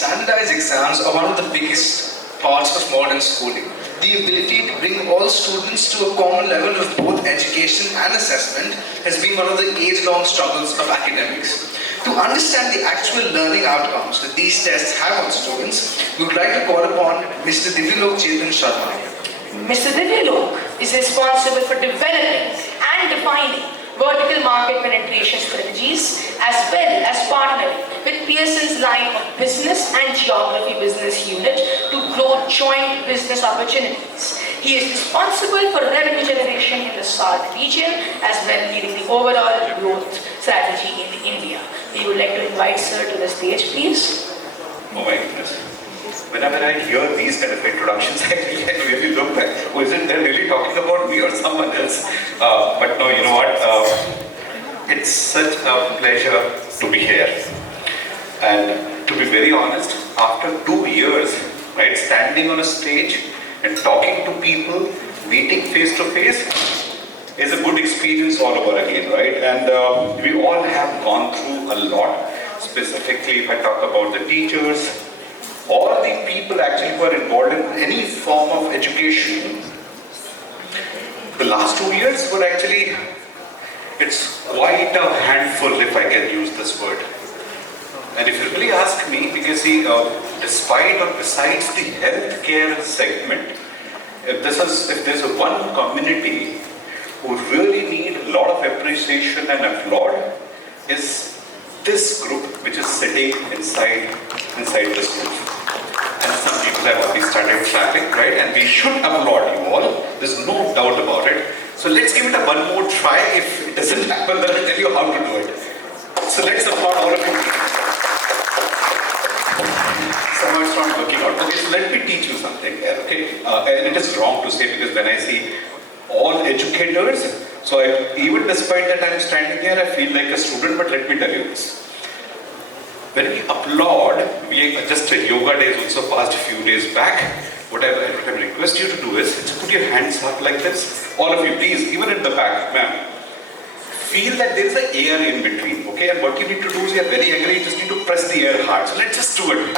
Standardized exams are one of the biggest parts of modern schooling. The ability to bring all students to a common level of both education and assessment has been one of the age-long struggles of academics. To understand the actual learning outcomes that these tests have on students, we would like to call upon Mr. Divyalok Chetan Sharma. Mr. Divyalok is responsible for developing and defining vertical market penetration strategies as well as partnering with Pearson's line of business and geography business unit to grow joint business opportunities. He is responsible for revenue generation in the SAARC region as well leading the overall growth strategy in India. We would like to invite sir to the stage, please. Oh my goodness. Whenever I hear these kind of introductions, I really look back. Oh, isn't they really talking about me or someone else? But no, you know what? It's such a pleasure to be here. And to be very honest, after 2 years, right, standing on a stage and talking to people, meeting face to face, is a good experience all over again, right? And we all have gone through a lot. Specifically, if I talk about the teachers, all the people actually who are involved in any form of education, the last 2 years were actually, it's quite a handful if I can use this word. And if you really ask me, because see, despite or besides the healthcare segment, if there's a one community who really need a lot of appreciation and applaud, is this group which is sitting inside this group. And some people have already started clapping, right? And we should applaud you all. There's no doubt about it. So let's give it a one more try. If it doesn't happen, then I'll tell you how to do it. So let's applaud all of you. Somehow it's not working out. Okay, so let me teach you something here, okay? And it is wrong to say because when I see all educators, so even despite that I'm standing here, I feel like a student, but let me tell you this. When we applaud, just a yoga day is also passed a few days back. What I request you to do is, just put your hands up like this. All of you, please, even in the back, ma'am. Feel that there is an air in between, okay? And what you need to do is, you're very angry, you just need to press the air hard. So let's just do it.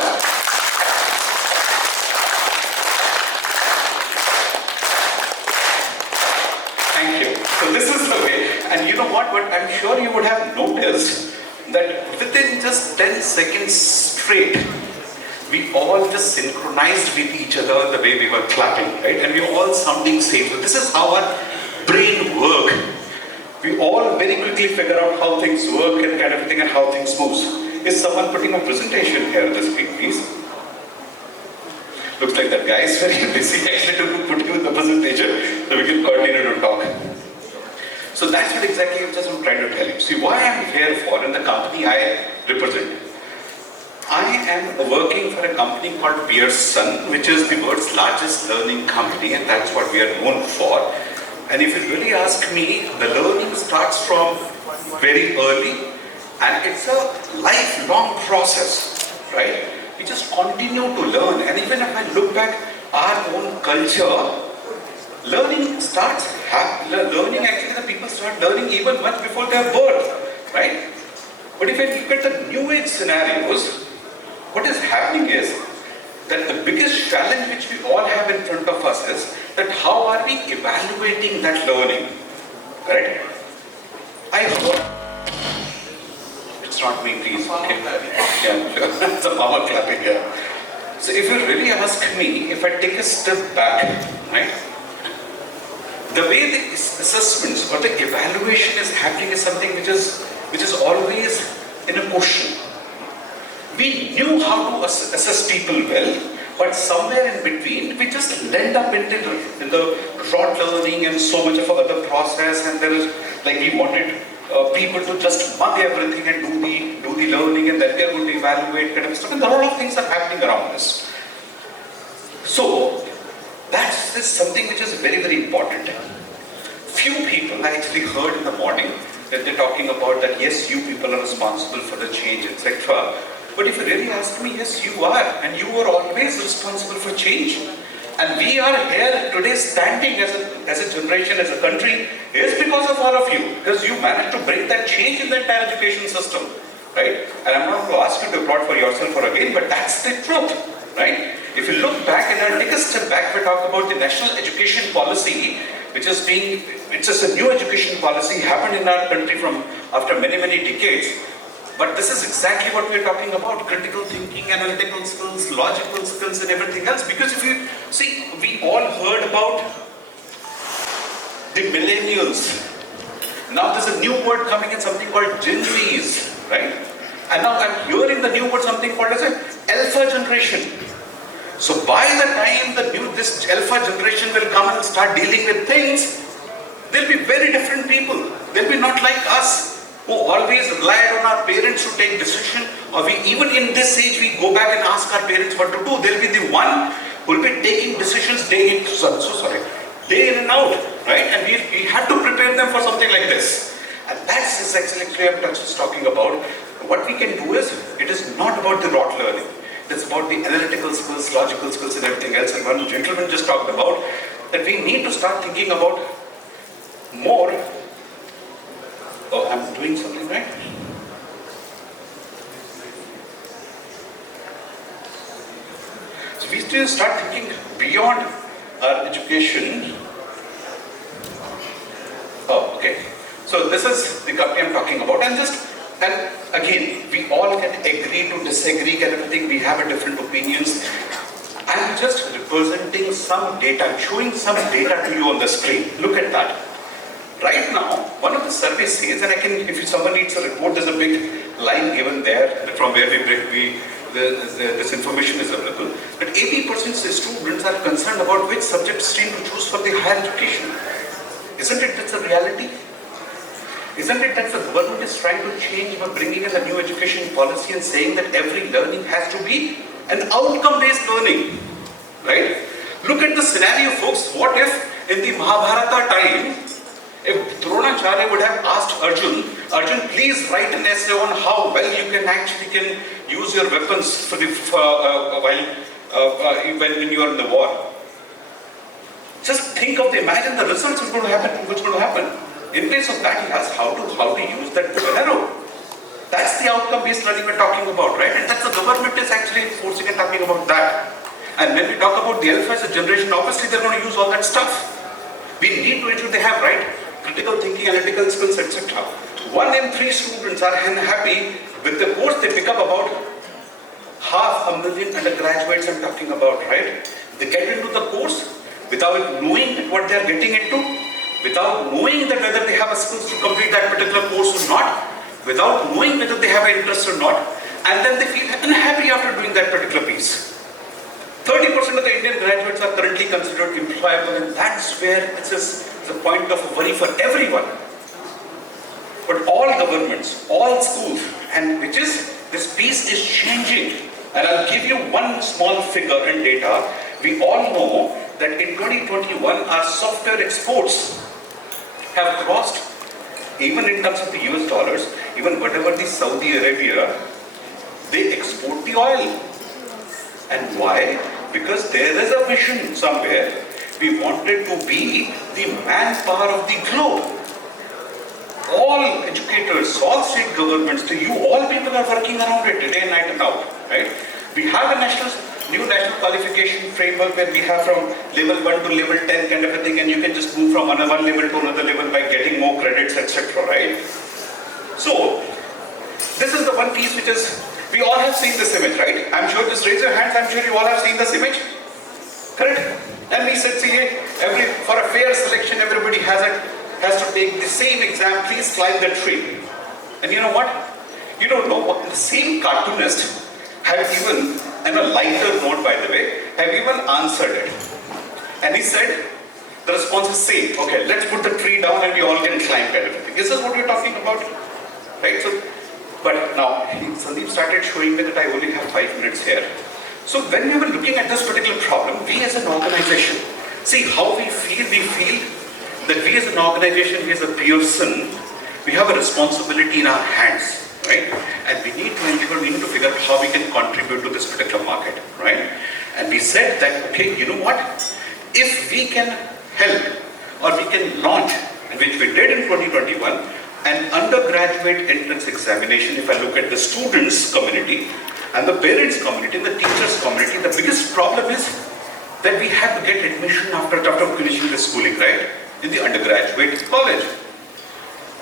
Thank you. So this is the way. And you know what? But I'm sure you would have noticed that within just 10 seconds straight, we all just synchronized with each other the way we were clapping, right? And we all sounding same. So this is how our brain work. We all very quickly figure out how things work and kind of thing and how things move. Is someone putting a presentation here on the screen, please? Looks like that guy is very busy actually to put you in the presentation, so we can continue to talk. So that's what exactly I'm trying to tell you. See, why I'm here for in the company I represent. I am working for a company called Pearson, which is the world's largest learning company, and that's what we are known for. And if you really ask me, the learning starts from very early, and it's a lifelong process, right? We just continue to learn, and even if I look back our own culture, learning actually the people start learning even much before their birth, right? But if I look at the new age scenarios, what is happening is that the biggest challenge which we all have in front of us is that how are we evaluating that learning, correct? I hope it's not me, please. Okay. Yeah, it's a power clapping here. So if you really ask me, if I take a step back, right? The way the assessments or the evaluation is happening is something which is always in a question. We knew how to assess people well, but somewhere in between, we just end up in the rote learning and so much of other process, and there is like we wanted people to just mug everything and do the learning, and then we are going to evaluate kind of stuff, and a lot of things are happening around this. So that's something which is very, very important. Few people I actually heard in the morning that they're talking about that yes, you people are responsible for the change, etc. But if you really ask me, yes, you are, and you are always responsible for change. And we are here today standing as a generation, as a country, is because of all of you. Because you managed to bring that change in the entire education system. right? And I'm not going to ask you to applaud for yourself or again, but that's the truth, right? If you look back and I'll take a step back, we talk about the national education policy, which is it's just a new education policy happened in our country from after many, many decades. But this is exactly what we're talking about, critical thinking, analytical skills, logical skills and everything else. Because if you see, we all heard about the millennials. Now there's a new word coming in, something called Gen Zs, right? And now I'm hearing the new word, something called as an alpha generation. So by the time this alpha generation will come and start dealing with things, they'll be very different people. They'll be not like us, who always relied on our parents to take decision, or even in this age we go back and ask our parents what to do. They'll be the one who will be taking decisions day in and out, right? And we had to prepare them for something like this. And that's exactly what I'm just talking about. What we can do is, it is not about the rote learning. It's about the analytical skills, logical skills and everything else. And one gentleman just talked about that we need to start thinking about more. Oh, I'm doing something right? So we need to start thinking beyond our education. Oh, okay. So this is the company I'm talking about. And again, we all can agree to disagree, can everything, we have a different opinions. I'm just representing some data, showing some data to you on the screen. Look at that. Right now, one of the surveys says, and if someone needs a report, there's a big line given there from where this information is available, that 80% of students are concerned about which subject stream to choose for the higher education. Isn't it that's a reality? Isn't it that the government is trying to change by bringing in a new education policy and saying that every learning has to be an outcome-based learning, right? Look at the scenario, folks. What if in the Mahabharata time, if Dronacharya would have asked Arjun, please write an essay on how well you can use your weapons for when you are in the war. Just imagine the results which going to happen. In place of that, he asks how to use that arrow. That's the outcome-based learning we're talking about, right? And that's the government is actually forcing and talking about that. And when we talk about the alpha as a generation, obviously they're going to use all that stuff. We need to ensure they have critical thinking, analytical skills, etc. 1 in 3 students are unhappy with the course they pick up. About 500,000 undergraduates I'm talking about, right? They get into the course without knowing what they're getting into, without knowing that whether they have a skills to complete that particular course or not, without knowing whether they have an interest or not, and then they feel unhappy after doing that particular piece. 30% of the Indian graduates are currently considered employable, and that's where it's a point of worry for everyone. But all governments, all schools, and this piece is changing. And I'll give you one small figure and data. We all know that in 2021, our software exports have crossed, even in terms of the US dollars, even whatever the Saudi Arabia, they export the oil. And why? Because there is a vision somewhere. We wanted to be the manpower of the globe. All educators, all state governments, all people are working around it day and night and out, right? We have a new national qualification framework where we have from level 1 to level 10 kind of a thing, and you can just move from one level to another level by getting more credits, etc., right? So, this is the one piece which is, we all have seen this image, right? I'm sure, just raise your hands, I'm sure you all have seen this image. Correct? And we said, see, for a fair selection, everybody has to take the same exam, please climb the tree. And you know what? You don't know what the same cartoonist have even, and a lighter note by the way, have even answered it. And he said, the response is same. Okay, let's put the tree down and we all can climb kind of thing. Is this what we're talking about? Right? So, but now, Sandeep started showing me that I only have 5 minutes here. So when we were looking at this particular problem, we as an organization, see how we feel that we as an organization, we as a Pearson, we have a responsibility in our hands, right? And we need to ensure, we need to figure out how we can contribute to this particular market, right? And we said that, okay, you know what? If we can help or we can launch, which we did in 2021, an undergraduate entrance examination, if I look at the students community and the parents community and the teachers community, the biggest problem is that we have to get admission after finishing the schooling, right? In the undergraduate college.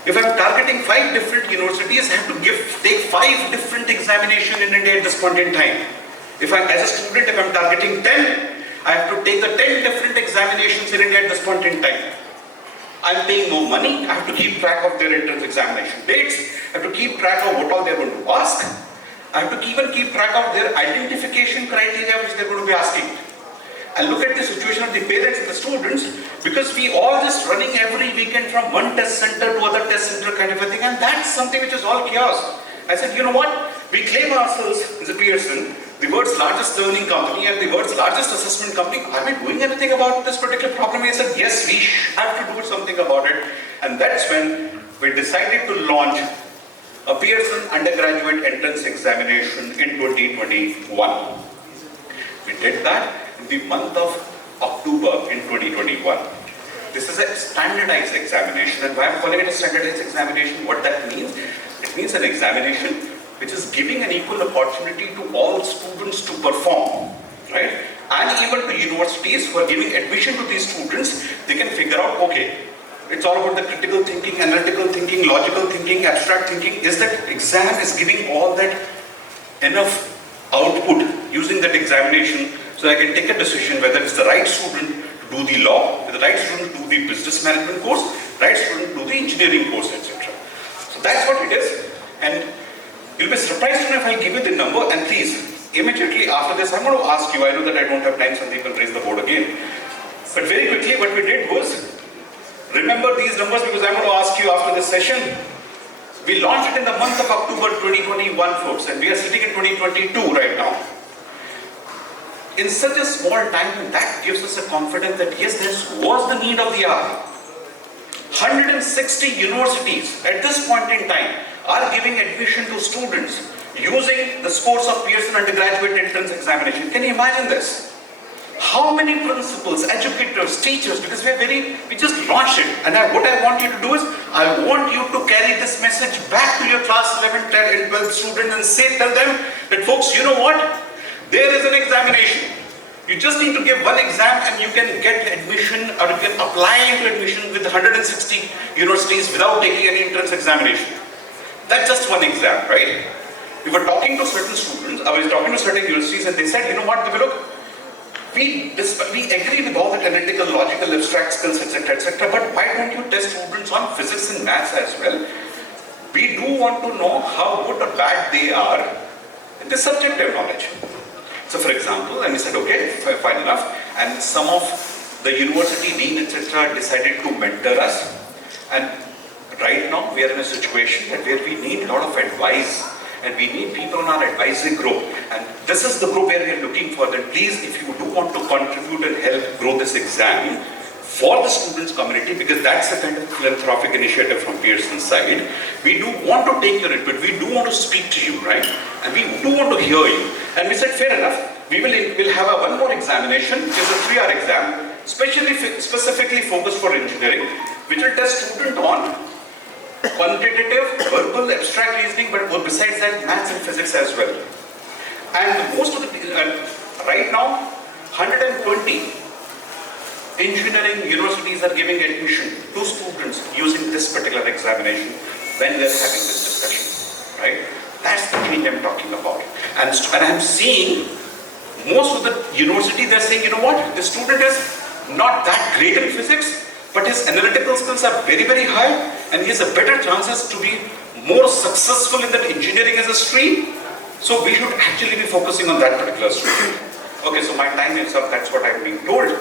If I'm targeting 5 different universities, I have to take 5 different examinations in India at this point in time. If I'm, as a student, if I'm targeting 10, I have to take the 10 different examinations in India at this point in time. I'm paying no money, I have to keep track of their entrance examination dates, I have to keep track of what all they're going to ask, I have to even keep track of their identification criteria which they're going to be asking. And look at the situation of the parents and the students, because we all just running every weekend from one test center to other test center kind of a thing, and that's something which is all chaos. I said, you know what, we claim ourselves as a Pearson, the world's largest learning company and the world's largest assessment company. Are we doing anything about this particular problem? He said, yes, we have to do something about it. And that's when we decided to launch a Pearson undergraduate entrance examination in 2021. We did that in the month of October in 2021. This is a standardized examination, and why I'm calling it a standardized examination, what that means? It means an examination which is giving an equal opportunity to all students to perform, right? And even to universities who are giving admission to these students, they can figure out, okay, it's all about the critical thinking, analytical thinking, logical thinking, abstract thinking. Is that exam is giving all that enough output using that examination so I can take a decision whether it's the right student to do the law, the right student to do the business management course, right student to do the engineering course, etc. So that's what it is. And you'll be surprised to know if I give you the number, and please, immediately after this, I'm going to ask you, I know that I don't have time, Sandeep will raise the board again. But very quickly, what we did was, remember these numbers because I'm going to ask you after this session. We launched it in the month of October 2021, folks, and we are sitting in 2022 right now. In such a small time, that gives us a confidence that yes, this was the need of the hour. 160 universities at this point in time are giving admission to students using the scores of Pearson undergraduate entrance examination. Can you imagine this? How many principals, educators, teachers, because we just launched it. And what I want you to do is, I want you to carry this message back to your class 11, 10, and 12 students and tell them that folks, you know what? There is an examination. You just need to give one exam and you can get admission, or you can apply into admission with 160 universities without taking any entrance examination. That's just one exam, right? We were talking to certain students, I was talking to certain universities, and they said, you know what, Divyalok, we agree with all the analytical, logical, abstract skills, etc., but why don't you test students on physics and maths as well? We do want to know how good or bad they are in the subjective knowledge. So for example, and we said, okay, fine enough, and some of the university dean, etc., decided to mentor us, and right now we are in a situation that where we need a lot of advice, and we need people in our advisory group, and this is the group where we are looking for that. Please, if you do want to contribute and help grow this exam for the students community, because that's the kind of philanthropic initiative from Pearson's side, we do want to take your input, we do want to speak to you, right? And we do want to hear you. And we said, fair enough, we'll have one more examination, which is a 3-hour exam, specifically focused for engineering, which will test student on quantitative, verbal, abstract reasoning, but besides that, maths and physics as well. And most of the, right now, 120 engineering universities are giving admission to students using this particular examination when we are having this discussion, right? That's the thing I'm talking about. And I'm seeing most of the universities, they're saying, you know what, the student is not that great in physics, but his analytical skills are very, very high, and he has a better chances to be more successful in that engineering as a stream. So we should actually be focusing on that particular stream. Okay, so my time is up, that's what I'm being told.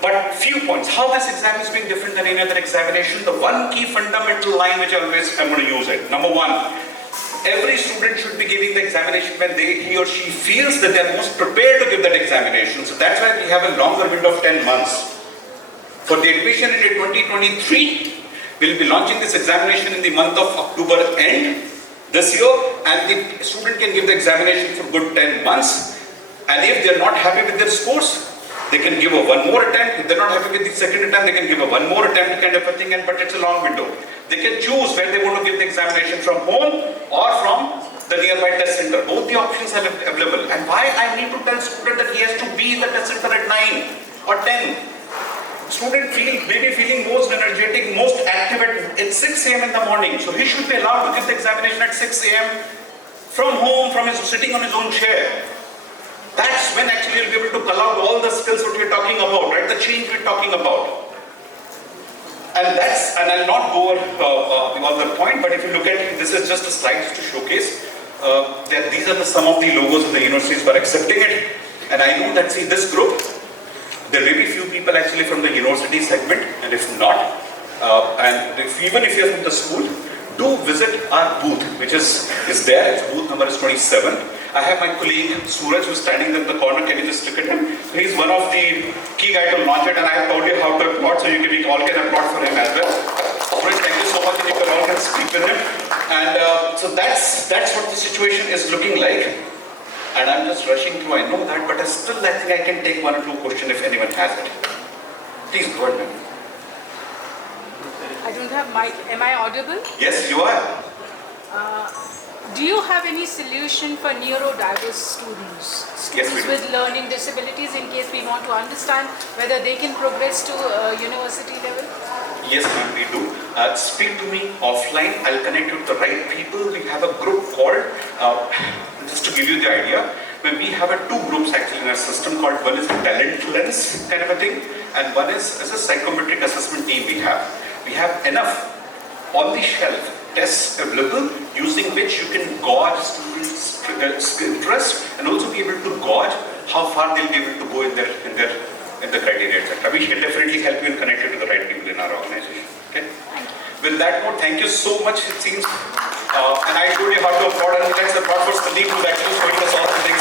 But few points, how this exam is being different than any other examination. The one key fundamental line which I'm going to use it. Number one, every student should be giving the examination when he or she feels that they're most prepared to give that examination. So that's why we have a longer window of 10 months. For the admission in 2023, we'll be launching this examination in the month of October end this year, and the student can give the examination for good 10 months. And if they're not happy with their scores, They can give a one more attempt. If they're not happy with the second attempt, they can give a one more attempt kind of a thing, but it's a long window. They can choose where they want to give the examination, from home or from the nearby test center. Both the options are available. And why I need to tell student that he has to be in the test center at 9 or 10? Student maybe feeling most energetic, most active at 6 a.m. in the morning. So he should be allowed to give the examination at 6 a.m. from home, from his sitting on his own chair. That's when actually you'll be able to call out all the skills that we're talking about, right? The change we're talking about. And I'll not go over the point, but if you look at, this is just a slide to showcase that these are some of the logos of the universities for accepting it. And I know that, see, this group, there may be few people actually from the university segment, and if not, even if you're from the school, do visit our booth, which is there. Its booth number is 27. I have my colleague Suraj who's standing in the corner. Can you just look at him? He's one of the key guys to launch it, and I have told you how to applaud, so we all can applaud for him as well. Suraj, thank you so much, and you can all can speak with him. And so that's what the situation is looking like. And I'm just rushing through, I know that, but I still think I can take one or two questions if anyone has it. Please go ahead, ma'am. I don't have mic. Am I audible? Yes, you are. Do you have any solution for neurodiverse students? Yes, we do. With learning disabilities, in case we want to understand whether they can progress to university level? Yes, ma'am, we do. Speak to me offline. I'll connect you to the right people. We have a group called, just to give you the idea, when we have two groups actually in our system called, one is a talent lens kind of a thing, and one is a psychometric assessment team we have. We have enough on the shelf tests available using which you can gauge students' interest and also be able to gauge how far they'll be able to go in the criteria, etc. We can definitely help you and connect you to the right people in our organization. Okay. With that note, thank you so much. It seems, and I told you how to applaud, and let's applaud for Sandeep who's actually showing us all the things.